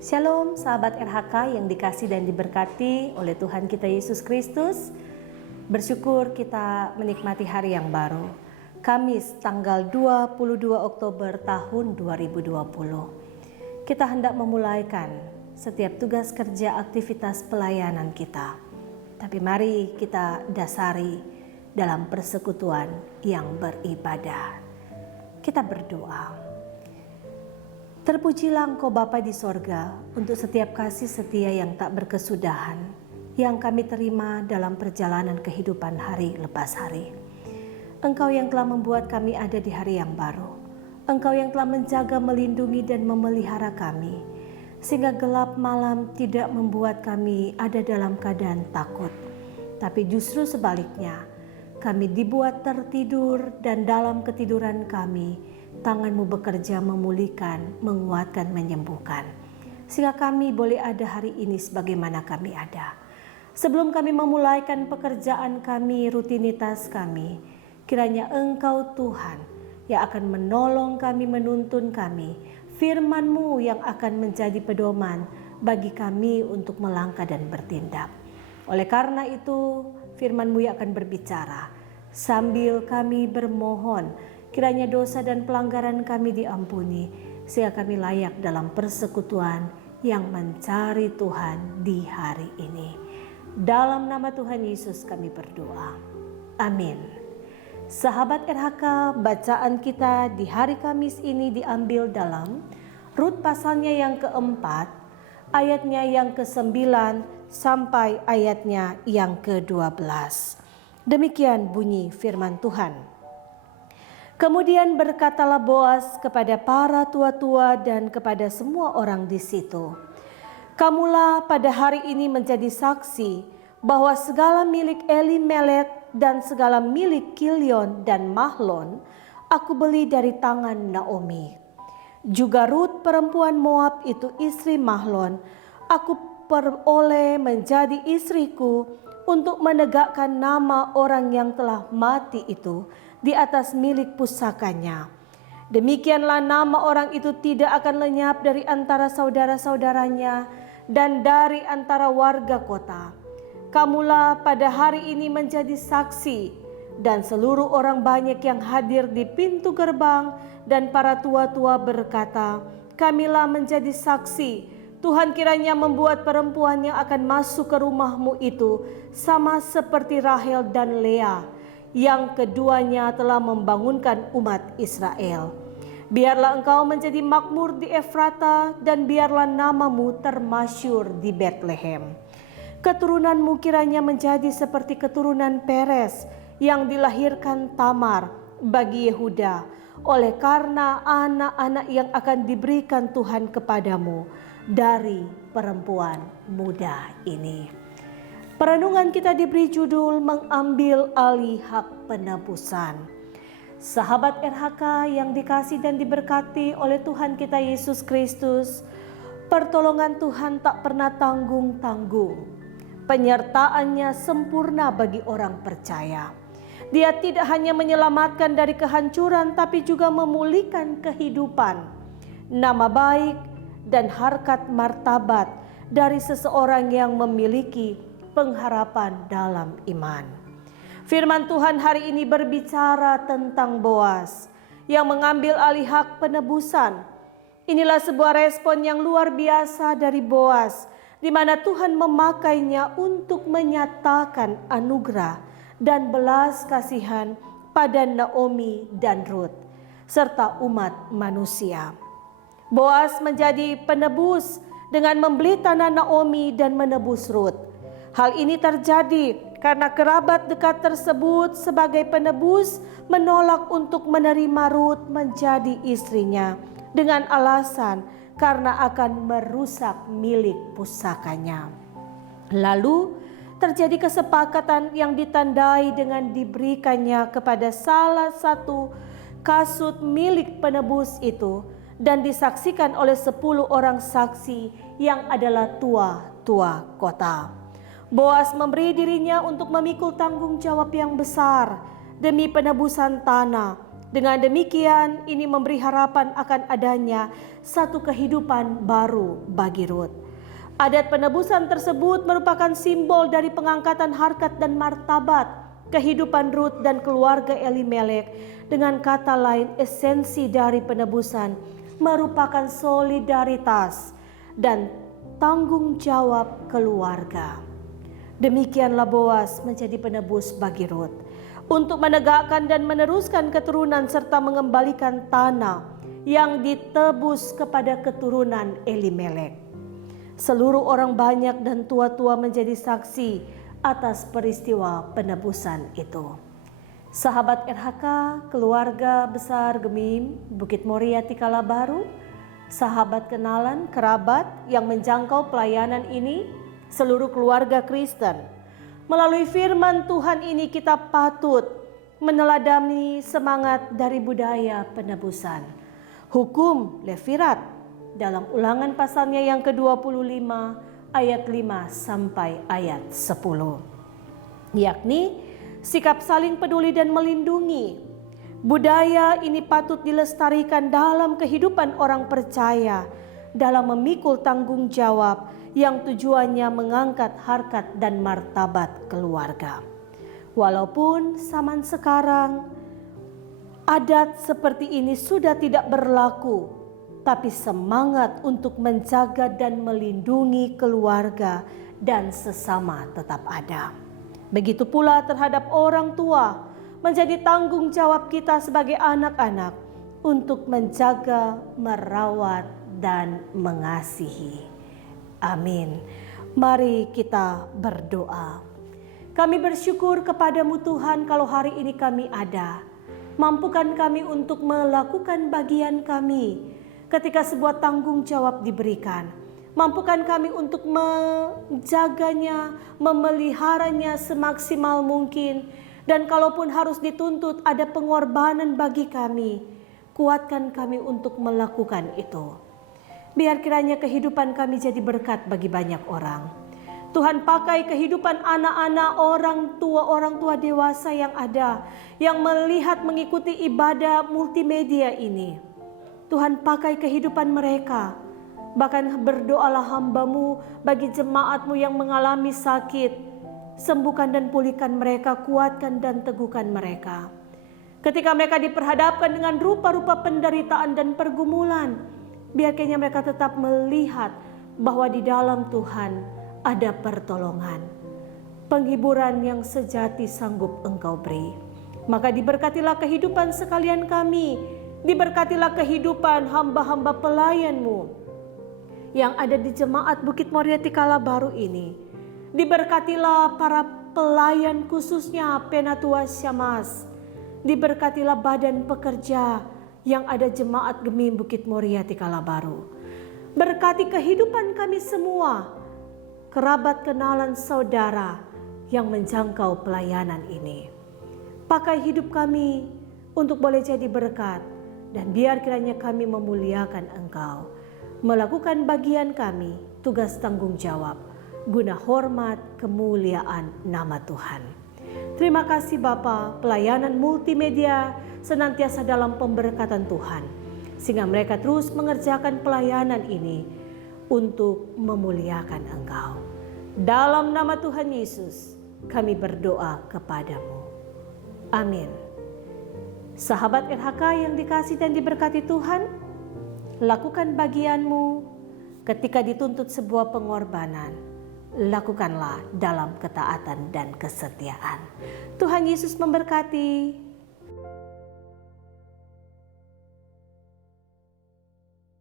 Shalom sahabat RHK yang dikasih dan diberkati oleh Tuhan kita Yesus Kristus. Bersyukur kita menikmati hari yang baru. Kamis tanggal 22 Oktober tahun 2020. Kita hendak memulaikan setiap tugas kerja aktivitas pelayanan kita. Tapi mari kita dasari dalam persekutuan yang beribadah. Kita berdoa. Terpujilah Engkau Bapa di sorga untuk setiap kasih setia yang tak berkesudahan yang kami terima dalam perjalanan kehidupan hari lepas hari. Engkau yang telah membuat kami ada di hari yang baru. Engkau yang telah menjaga, melindungi dan memelihara kami sehingga gelap malam tidak membuat kami ada dalam keadaan takut. Tapi justru sebaliknya, kami dibuat tertidur dan dalam ketiduran kami tangan-Mu bekerja memulihkan, menguatkan, menyembuhkan. Sehingga kami boleh ada hari ini sebagaimana kami ada. Sebelum kami memulaikan pekerjaan kami, rutinitas kami, kiranya Engkau Tuhan yang akan menolong kami, menuntun kami. Firman-Mu yang akan menjadi pedoman bagi kami untuk melangkah dan bertindak. Oleh karena itu, Firman-Mu yang akan berbicara sambil kami bermohon, kiranya dosa dan pelanggaran kami diampuni, sehingga kami layak dalam persekutuan yang mencari Tuhan di hari ini. Dalam nama Tuhan Yesus kami berdoa. Amin. Sahabat RHK, bacaan kita di hari Kamis ini diambil dalam Rut pasalnya yang keempat, ayatnya yang ke-9 sampai ayatnya yang ke-12. Demikian bunyi firman Tuhan. Kemudian berkatalah Boas kepada para tua-tua dan kepada semua orang di situ, "Kamulah pada hari ini menjadi saksi bahwa segala milik Elimelek dan segala milik Kilion dan Mahlon aku beli dari tangan Naomi. Juga Rut perempuan Moab itu istri Mahlon aku peroleh menjadi istriku untuk menegakkan nama orang yang telah mati itu di atas milik pusakanya. Demikianlah nama orang itu tidak akan lenyap dari antara saudara-saudaranya dan dari antara warga kota. Kamulah pada hari ini menjadi saksi." Dan seluruh orang banyak yang hadir di pintu gerbang dan para tua-tua berkata, "Kamilah menjadi saksi. Tuhan kiranya membuat perempuan yang akan masuk ke rumahmu itu sama seperti Rahel dan Lea, yang keduanya telah membangunkan umat Israel. Biarlah engkau menjadi makmur di Efrata dan biarlah namamu termasyur di Betlehem. Keturunanmu kiranya menjadi seperti keturunan Peres yang dilahirkan Tamar bagi Yehuda, oleh karena anak-anak yang akan diberikan Tuhan kepadamu dari perempuan muda ini." Perenungan kita diberi judul mengambil alih hak penebusan. Sahabat RHK yang dikasih dan diberkati oleh Tuhan kita Yesus Kristus, pertolongan Tuhan tak pernah tanggung-tanggung. Penyertaannya sempurna bagi orang percaya. Dia tidak hanya menyelamatkan dari kehancuran, tapi juga memulihkan kehidupan, nama baik, dan harkat martabat dari seseorang yang memiliki pengharapan dalam iman. Firman Tuhan hari ini berbicara tentang Boas yang mengambil alih hak penebusan. Inilah sebuah respon yang luar biasa dari Boas, di mana Tuhan memakainya untuk menyatakan anugerah dan belas kasihan pada Naomi dan Rut serta umat manusia. Boas menjadi penebus dengan membeli tanah Naomi dan menebus Rut. Hal ini terjadi karena kerabat dekat tersebut sebagai penebus menolak untuk menerima Rut menjadi istrinya dengan alasan karena akan merusak milik pusakanya. Lalu terjadi kesepakatan yang ditandai dengan diberikannya kepada salah satu kasut milik penebus itu dan disaksikan oleh 10 orang saksi yang adalah tua-tua kota. Boas memberi dirinya untuk memikul tanggung jawab yang besar demi penebusan tanah Dengan demikian, ini memberi harapan akan adanya satu kehidupan baru bagi Rut. Adat penebusan tersebut merupakan simbol dari pengangkatan harkat dan martabat kehidupan Rut dan keluarga Elimelek. Dengan kata lain, esensi dari penebusan merupakan solidaritas dan tanggung jawab keluarga. Demikianlah Boas menjadi penebus bagi Rut untuk menegakkan dan meneruskan keturunan serta mengembalikan tanah yang ditebus kepada keturunan Elimelek. Seluruh orang banyak dan tua-tua menjadi saksi atas peristiwa penebusan itu. Sahabat RHK, keluarga besar Gemim, Bukit Moria Tikala Baru, sahabat kenalan, kerabat yang menjangkau pelayanan ini, seluruh keluarga Kristen. Melalui firman Tuhan ini kita patut meneladani semangat dari budaya penebusan. Hukum Levirat dalam Ulangan pasalnya yang ke-25 ayat 5 sampai ayat 10. Yakni sikap saling peduli dan melindungi. Budaya ini patut dilestarikan dalam kehidupan orang percaya dalam memikul tanggung jawab yang tujuannya mengangkat harkat dan martabat keluarga. Walaupun zaman sekarang adat seperti ini sudah tidak berlaku, tapi semangat untuk menjaga dan melindungi keluarga dan sesama tetap ada. Begitu pula terhadap orang tua, menjadi tanggung jawab kita sebagai anak-anak untuk menjaga, merawat, dan mengasihi. Amin. Mari kita berdoa. Kami bersyukur kepadamu Tuhan kalau hari ini kami ada. Mampukan kami untuk melakukan bagian kami ketika sebuah tanggung jawab diberikan. Mampukan kami untuk menjaganya, memeliharanya semaksimal mungkin. Dan kalaupun harus dituntut ada pengorbanan bagi kami, kuatkan kami untuk melakukan itu. Biar kiranya kehidupan kami jadi berkat bagi banyak orang. Tuhan, pakai kehidupan anak-anak, orang tua dewasa yang ada, yang melihat mengikuti ibadah multimedia ini. Tuhan, pakai kehidupan mereka. Bahkan berdoalah hamba-Mu bagi jemaat-Mu yang mengalami sakit. Sembuhkan dan pulihkan mereka, kuatkan dan teguhkan mereka. Ketika mereka diperhadapkan dengan rupa-rupa penderitaan dan pergumulan, biarkannya mereka tetap melihat bahwa di dalam Tuhan ada pertolongan. Penghiburan yang sejati sanggup Engkau beri. Maka diberkatilah kehidupan sekalian kami. Diberkatilah kehidupan hamba-hamba pelayan-Mu yang ada di jemaat Bukit Moria Tikala Baru ini. Diberkatilah para pelayan khususnya Penatua Syamas. Diberkatilah badan pekerja yang ada jemaat Gemim Bukit Moria Tikala Baru. Berkati kehidupan kami semua, kerabat kenalan saudara yang menjangkau pelayanan ini. Pakai hidup kami untuk boleh jadi berkat, dan biar kiranya kami memuliakan Engkau. Melakukan bagian kami, tugas tanggung jawab, guna hormat kemuliaan nama Tuhan. Terima kasih Bapa, pelayanan multimedia senantiasa dalam pemberkatan Tuhan, sehingga mereka terus mengerjakan pelayanan ini untuk memuliakan Engkau. Dalam nama Tuhan Yesus, kami berdoa kepadamu. Amin. Sahabat RHK yang dikasihi dan diberkati Tuhan, lakukan bagianmu ketika dituntut sebuah pengorbanan. Lakukanlah dalam ketaatan dan kesetiaan. Tuhan Yesus memberkati.